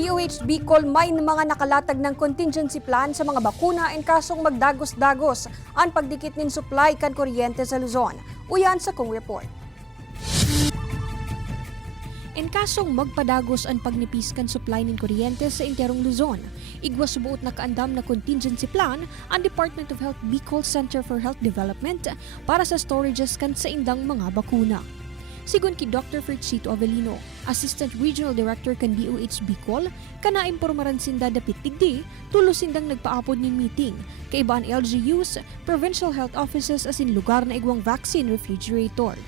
DOH Bicol may mga nakalatag ng contingency plan sa mga bakuna enkasong magdagos-dagos ang pagdikit nin supply kan kuryente sa Luzon. Uyan sa kong report. Enkasong magpadagos ang pagnipis kan supply nin kuryente sa enterong Luzon. Igwa subuot na kaandam na contingency plan ang Department of Health Bicol Center for Health Development para sa storages kan sa indang mga bakuna. Sigun ki Dr. Fercito Avelino, Assistant Regional Director kan DOH Bicol, kana-impormaran sinda dapit digdi, tulos sindang nagpaapod ning meeting, kaibaan LGUs, Provincial Health Offices asin lugar na igwang vaccine refrigerator.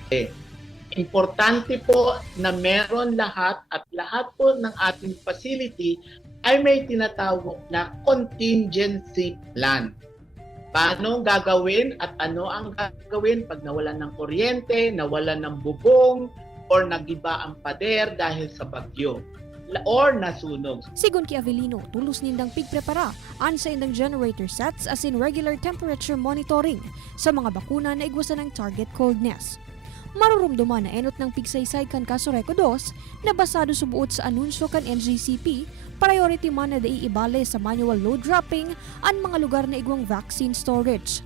Importante po na meron lahat at lahat po ng ating facility ay may tinatawag na contingency plan. Paano gagawin at ano ang gagawin pag nawalan ng kuryente, nawalan ng bubong, or nagiba ang pader dahil sa bagyo or nasunog. Sigun ki Avelino, tulos nindang pigprepara an sa indang generator sets as in regular temperature monitoring sa mga bakuna na igwasan ng target coldness. Marurumduman na enot ng pigsaysay kan kaso Reco 2 na basado subuot sa anunsyo kan NGCP, priority man na daiibale sa manual load dropping ang mga lugar na igwang vaccine storage.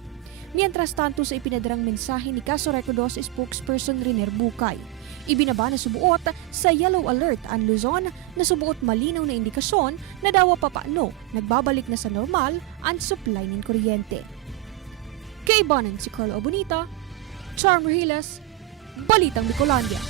Mientras tanto sa ipinadarang mensahe ni kaso Reco 2 spokesperson Riner Bukay, ibinaba na subuot sa yellow alert ang Luzon na subuot malinaw na indikasyon na dawa papaano nagbabalik na sa normal ang supply ng kuryente. Kaibanan si Carlo Abonita, Charm Riles, Balitang Bicolandia.